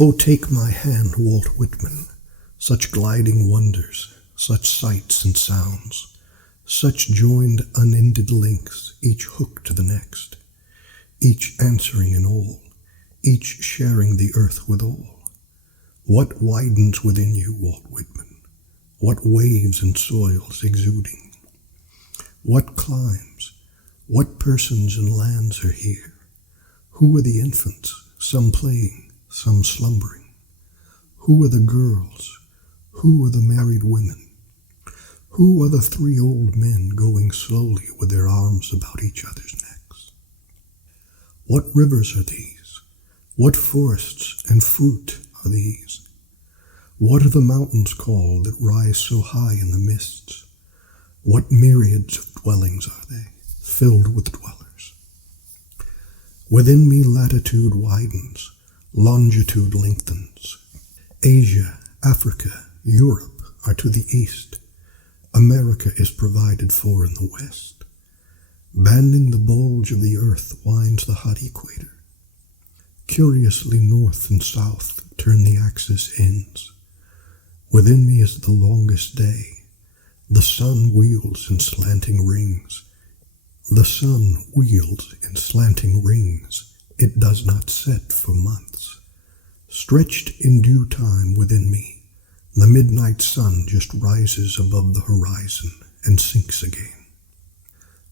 Oh, take my hand, Walt Whitman, such gliding wonders, such sights and sounds, such joined unended links, each hooked to the next, each answering in all, each sharing the earth with all. What widens within you, Walt Whitman? What waves and soils exuding? What climes, what persons and lands are here? Who are the infants, some playing, some slumbering? Who are the girls? Who are the married women? Who are the three old men going slowly with their arms about each other's necks? What rivers are these? What forests and fruit are these? What are the mountains called that rise so high in the mists? What myriads of dwellings are they, filled with dwellers? Within me latitude widens, longitude lengthens. Asia, Africa, Europe are to the east. America is provided for in the west. Banding the bulge of the earth winds the hot equator. Curiously north and south turn the axis ends. Within me is the longest day. The sun wheels in slanting rings. The sun wheels in slanting rings. It does not set for months. Stretched in due time within me, the midnight sun just rises above the horizon and sinks again.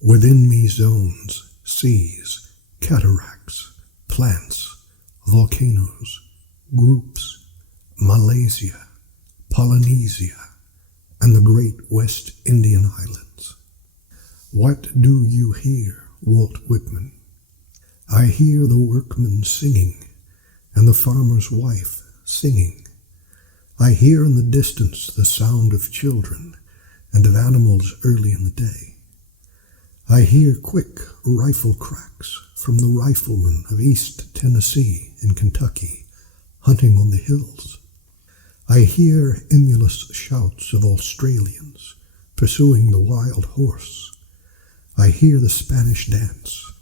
Within me zones, seas, cataracts, plants, volcanoes, groups, Malaysia, Polynesia, and the great West Indian Islands. What do you hear, Walt Whitman? I hear the workman singing, and the farmer's wife singing. I hear in the distance the sound of children and of animals early in the day. I hear quick rifle cracks from the riflemen of East Tennessee and Kentucky hunting on the hills. I hear emulous shouts of Australians pursuing the wild horse. I hear the Spanish dance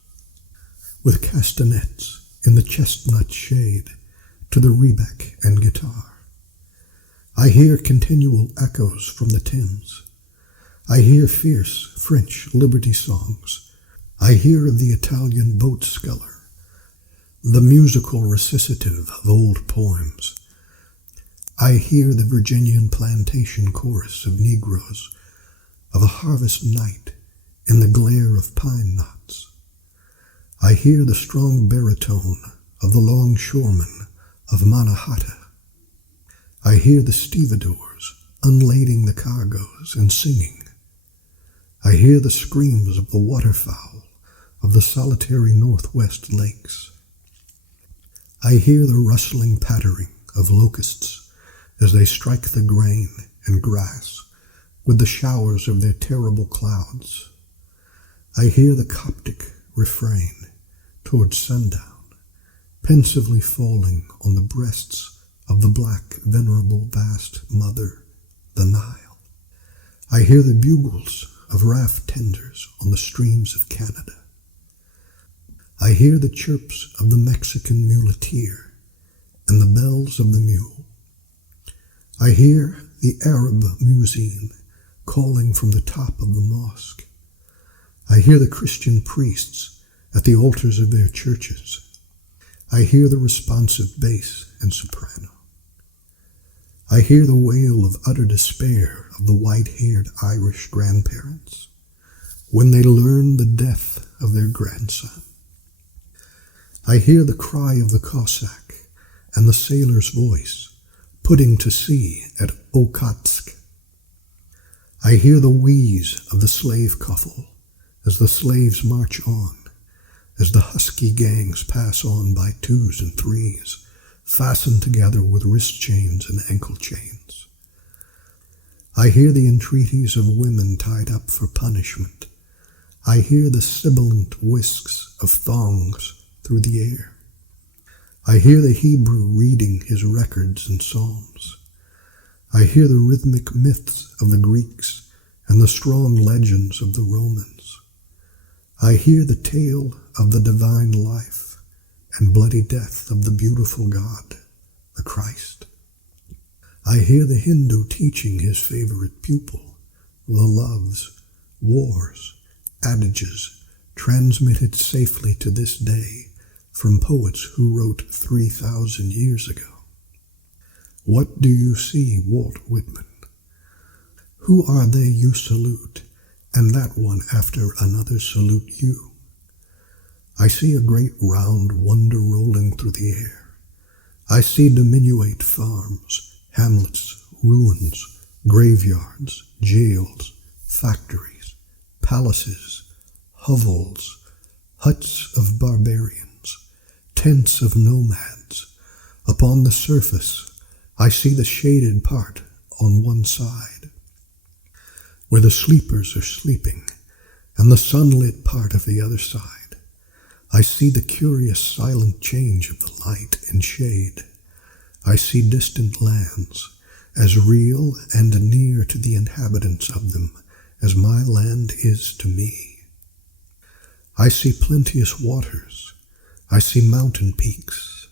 with castanets in the chestnut shade to the rebec and guitar. I hear continual echoes from the Thames. I hear fierce French liberty songs. I hear of the Italian boat sculler, the musical recitative of old poems. I hear the Virginian plantation chorus of Negroes, of a harvest night in the glare of pine knots. I hear the strong baritone of the longshoremen of Mannahatta. I hear the stevedores unlading the cargoes and singing. I hear the screams of the waterfowl of the solitary northwest lakes. I hear the rustling pattering of locusts as they strike the grain and grass with the showers of their terrible clouds. I hear the Coptic refrain towards sundown, pensively falling on the breasts of the black, venerable, vast mother, the Nile. I hear the bugles of raft tenders on the streams of Canada. I hear the chirps of the Mexican muleteer and the bells of the mule. I hear the Arab muezzin calling from the top of the mosque. I hear the Christian priests at the altars of their churches. I hear the responsive bass and soprano. I hear the wail of utter despair of the white-haired Irish grandparents when they learn the death of their grandson. I hear the cry of the Cossack and the sailor's voice putting to sea at Okhotsk. I hear the wheeze of the slave coffle as the slaves march on, as the husky gangs pass on by twos and threes, fastened together with wrist chains and ankle chains. I hear the entreaties of women tied up for punishment. I hear the sibilant whisks of thongs through the air. I hear the Hebrew reading his records and psalms. I hear the rhythmic myths of the Greeks and the strong legends of the Romans. I hear the tale of the divine life and bloody death of the beautiful God, the Christ. I hear the Hindu teaching his favorite pupil the loves, wars, adages transmitted safely to this day from poets who wrote 3,000 years ago. What do you see, Walt Whitman? Who are they you salute, and that one after another salute you? I see a great round wonder rolling through the air. I see diminuate farms, hamlets, ruins, graveyards, jails, factories, palaces, hovels, huts of barbarians, tents of nomads. Upon the surface, I see the shaded part on one side, where the sleepers are sleeping, and the sunlit part of the other side. I see the curious silent change of the light and shade. I see distant lands, as real and near to the inhabitants of them as my land is to me. I see plenteous waters. I see mountain peaks.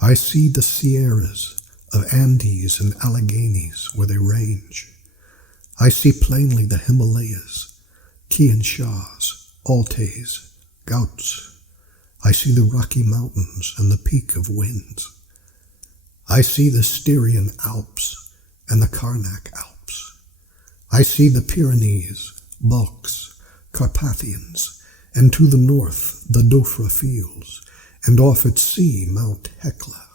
I see the Sierras of Andes and Alleghenies where they range. I see plainly the Himalayas, Kian Shahs, Altais, Ghauts. I see the Rocky Mountains and the Peak of Winds. I see the Styrian Alps and the Karnak Alps. I see the Pyrenees, Balkhs, Carpathians, and to the north the Dofra fields, and off at sea Mount Hecla.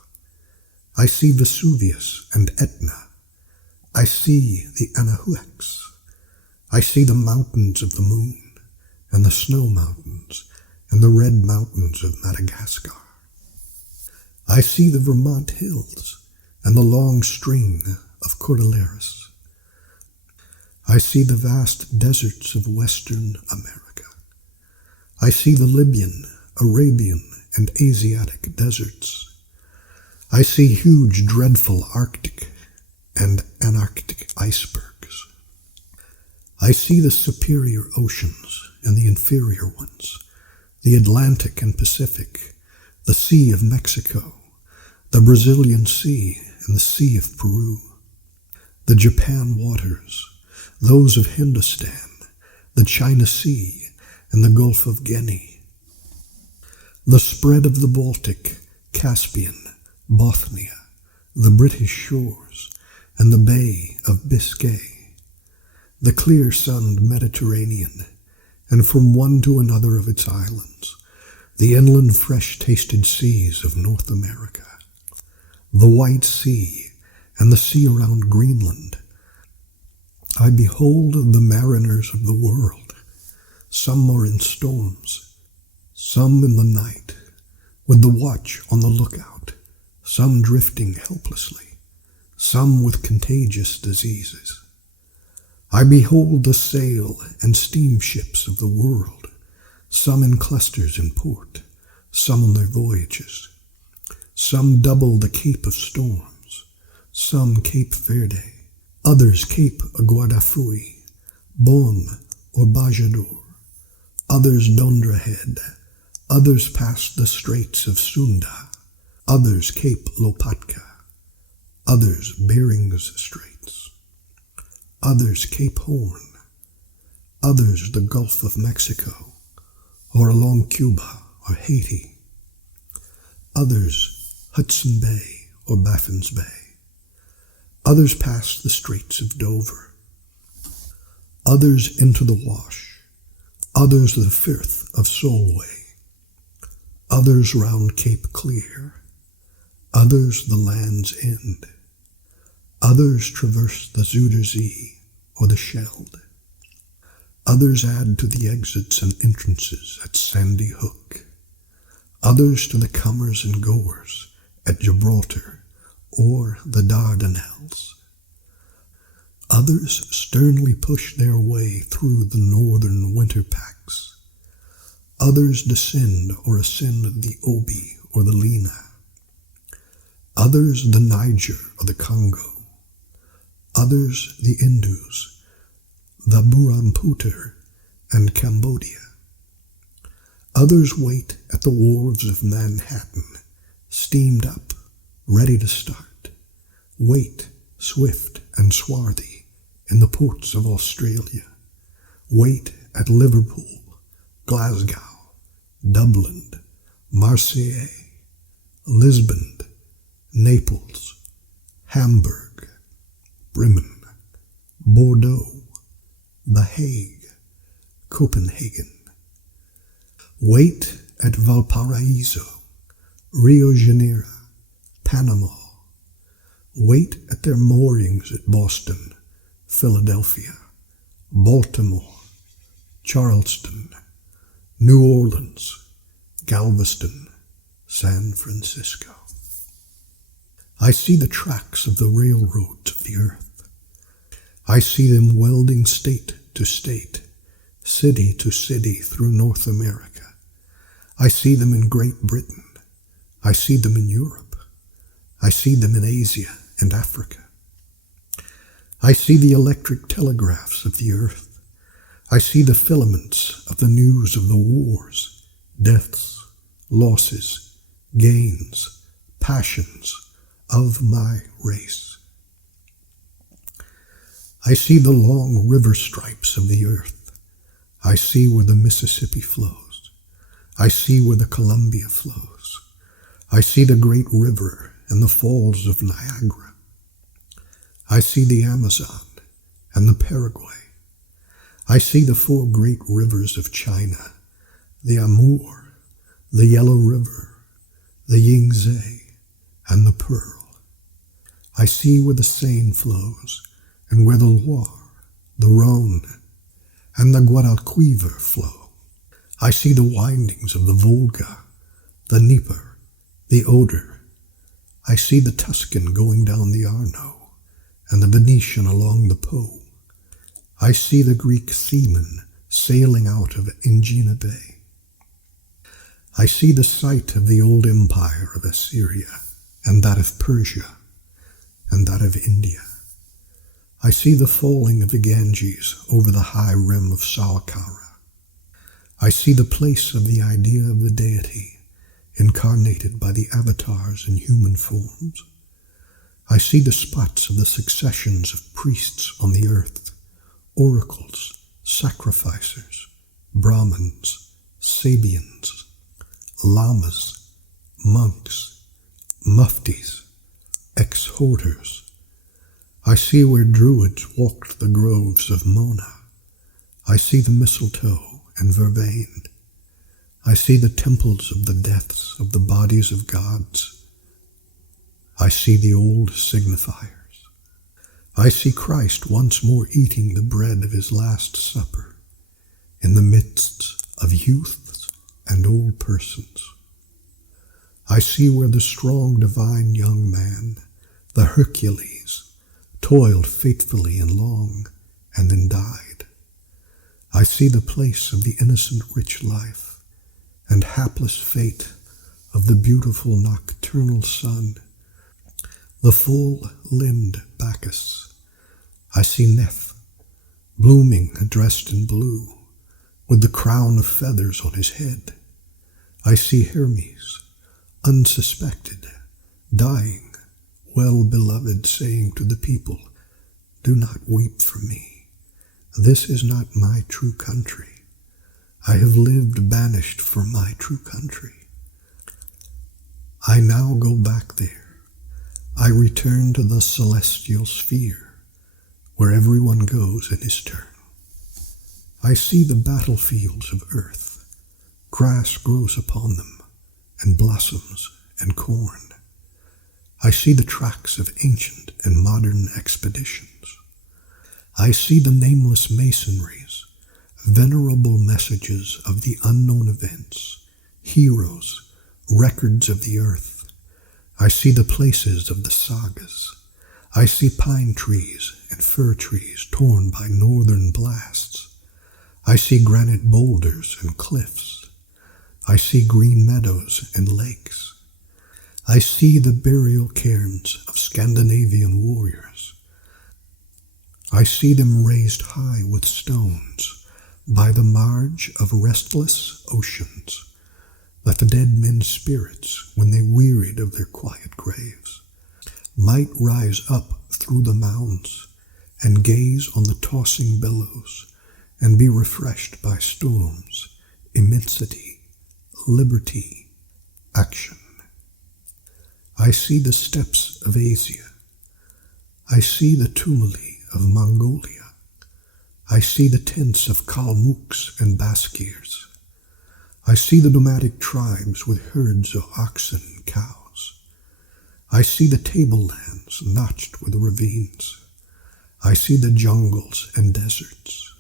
I see Vesuvius and Etna. I see the Anahuacs. I see the mountains of the moon, and the snow mountains, and the red mountains of Madagascar. I see the Vermont hills, and the long string of Cordilleras. I see the vast deserts of Western America. I see the Libyan, Arabian, and Asiatic deserts. I see huge, dreadful Arctic and Antarctic icebergs. I see the superior oceans and the inferior ones, the Atlantic and Pacific, the Sea of Mexico, the Brazilian Sea and the Sea of Peru, the Japan waters, those of Hindustan, the China Sea and the Gulf of Guinea, the spread of the Baltic, Caspian, Bothnia, the British shores, and the Bay of Biscay, the clear-sunned Mediterranean, and from one to another of its islands, the inland fresh-tasted seas of North America, the White Sea, and the sea around Greenland. I behold the mariners of the world. Some are in storms, some in the night, with the watch on the lookout, some drifting helplessly, some with contagious diseases. I behold the sail and steamships of the world, some in clusters in port, some on their voyages. Some double the Cape of Storms, some Cape Verde, others Cape Guardafui, Bon or Bajador, others Dondra Head, others past the Straits of Sunda, others Cape Lopatka, others Bering's Straits, others Cape Horn, others the Gulf of Mexico, or along Cuba or Haiti, others Hudson Bay or Baffin's Bay, others past the Straits of Dover, others into the Wash, others the Firth of Solway, others round Cape Clear, others the Land's End, others traverse the Zuiderzee or the Scheldt, others add to the exits and entrances at Sandy Hook, others to the comers and goers at Gibraltar or the Dardanelles. Others sternly push their way through the northern winter packs. Others descend or ascend the Obi or the Lena. Others the Niger or the Congo. Others the Indus, the Burrampooter, and Cambodia. Others wait at the wharves of Manhattan, steamed up ready to start. Wait, swift and swarthy, in the ports of Australia. Wait at Liverpool, Glasgow, Dublin, Marseille, Lisbon, Naples, Hamburg, Bremen, Bordeaux, The Hague, Copenhagen. Wait at Valparaiso, Rio de Janeiro, Panama. Wait at their moorings at Boston, Philadelphia, Baltimore, Charleston, New Orleans, Galveston, San Francisco. I see the tracks of the railroads of the earth. I see them welding state to state, city to city through North America. I see them in Great Britain. I see them in Europe. I see them in Asia and Africa. I see the electric telegraphs of the earth. I see the filaments of the news of the wars, deaths, losses, gains, passions of my race. I see the long river stripes of the earth. I see where the Mississippi flows. I see where the Columbia flows. I see the great river and the falls of Niagara. I see the Amazon and the Paraguay. I see the four great rivers of China, the Amur, the Yellow River, the Yangtze, and the Pearl. I see where the Seine flows, and where the Loire, the Rhone, and the Guadalquivir flow. I see the windings of the Volga, the Dnieper, the Oder. I see the Tuscan going down the Arno, and the Venetian along the Po. I see the Greek seamen sailing out of Aegina Bay. I see the site of the old empire of Assyria, and that of Persia, and that of India. I see the falling of the Ganges over the high rim of Saqqara. I see the place of the idea of the deity, incarnated by the avatars in human forms. I see the spots of the successions of priests on the earth, oracles, sacrificers, Brahmins, Sabians, lamas, monks, muftis, exhorters. I see where druids walked the groves of Mona. I see the mistletoe and vervain. I see the temples of the deaths of the bodies of gods. I see the old signifiers. I see Christ once more eating the bread of his Last Supper in the midst of youths and old persons. I see where the strong divine young man, the Hercules, toiled faithfully and long and then died. I see the place of the innocent rich life and hapless fate of the beautiful nocturnal sun, the full-limbed Bacchus. I see Neph, blooming dressed in blue, with the crown of feathers on his head. I see Hermes, unsuspected, dying, well-beloved, saying to the people, "Do not weep for me. This is not my true country. I have lived banished from my true country. I now go back there. I return to the celestial sphere, where everyone goes in his turn. I see the battlefields of earth. Grass grows upon them, and blossoms and corn. I see the tracks of ancient and modern expeditions. I see the nameless masonries, venerable messages of the unknown events, heroes, records of the earth. I see the places of the sagas. I see pine trees and fir trees torn by northern blasts. I see granite boulders and cliffs. I see green meadows and lakes. I see the burial cairns of Scandinavian warriors. I see them raised high with stones by the marge of restless oceans, that the dead men's spirits, when they wearied of their quiet graves, might rise up through the mounds and gaze on the tossing billows and be refreshed by storms, immensity, liberty, action. I see the steppes of Asia. I see the tumuli of Mongolia. I see the tents of Kalmuks and Baskirs. I see the nomadic tribes with herds of oxen and cows. I see the tablelands notched with ravines. I see the jungles and deserts.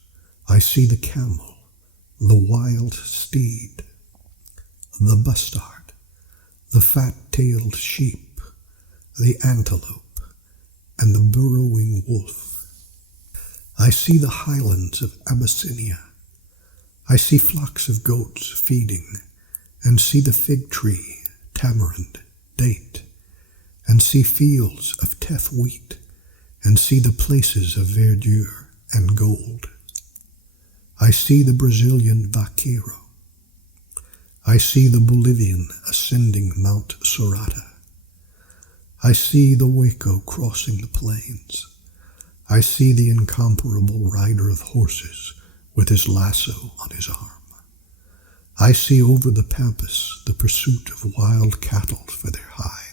I see the camel, the wild steed, the bustard, the fat-tailed sheep, the antelope, and the burrowing wolf. I see the highlands of Abyssinia. I see flocks of goats feeding, and see the fig tree, tamarind, date, and see fields of teff wheat, and see the places of verdure and gold. I see the Brazilian vaqueiro. I see the Bolivian ascending Mount Sorata. I see the Waco crossing the plains. I see the incomparable rider of horses with his lasso on his arm. I see over the pampas the pursuit of wild cattle for their hide.